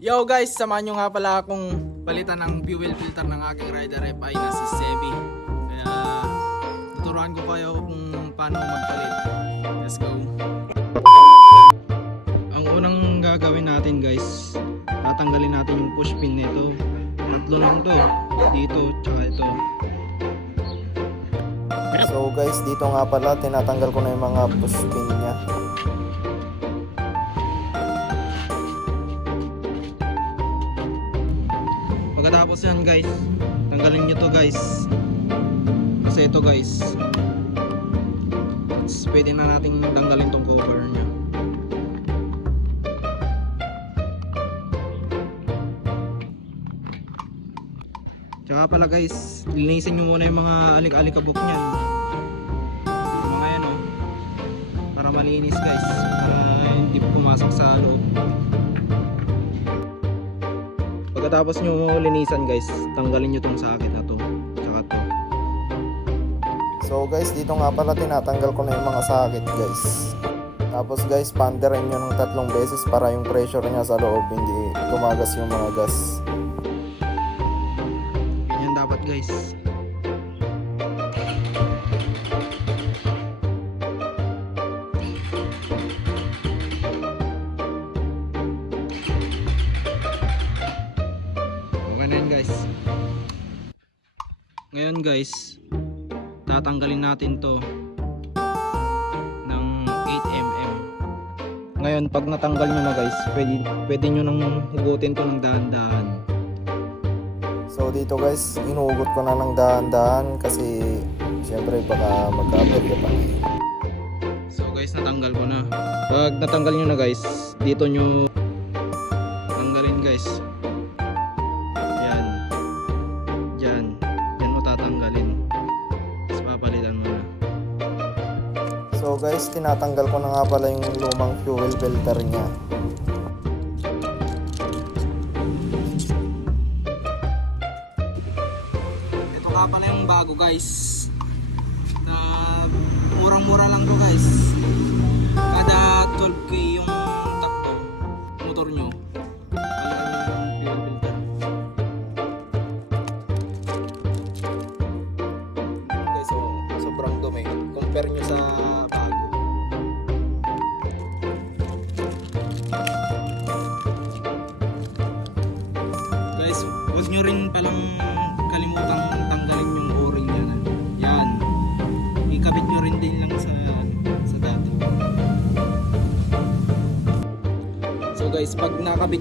Yo guys, samahan nyo nga pala akong palitan ng fuel filter ng aking Rider FI na si Sebi. Kaya tuturuan ko kayo kung paano magpalit. Let's go. Ang unang gagawin natin guys, tatanggalin natin yung push pin nito. Tatlo lang to eh. Dito tsaka ito. So guys, dito nga pala tinatanggal ko na yung mga push pin niya. Pagkatapos yan guys, tanggalin nyo to guys. Kasi ito guys, pwede na natin tanggalin tong cover nya. Tsaka pala guys, linisin nyo muna yung mga alik-alikabok nyan. Mga yan o, para malinis guys, para hindi pumasok sa loob. Pagkatapos nyo linisan guys, tanggalin nyo tong sakit na to, tsaka to. So guys, dito nga pala tinatanggal ko na yung mga sakit guys. Tapos guys, panderin nyo ng 3 beses para yung pressure nya sa loob hindi tumagas yung mga gas. Ganyan dapat guys. Okay na yun guys. Ngayon guys, tatanggalin natin to ng 8mm. Ngayon pag natanggal nyo na guys, pwede nyo nang hugutin to ng dahan-dahan. So dito guys, inuugot ko na ng dahan-dahan kasi syempre baka magka-apelya pa. So guys, natanggal ko na. Pag natanggal nyo na guys, dito nyo tanggalin guys. Yan. Yan. Yan mo tatanggalin. Tapos papalitan mo na. So guys, tinatanggal ko na nga pala yung lumang fuel filter nya. Ito nga pala yung bago guys. Na murang-mura lang to guys. Kada 12k yung takbo motor nyo. Palitan nyo yung fuel filter. Guys, so, sobrang dumi. Compare nyo sa bago. Guys, huwag nyo rin palang kalimutang tanggalin yung o-ring yan. Yan. Ikabit nyo rin din lang sa dati. So guys, pag nakabit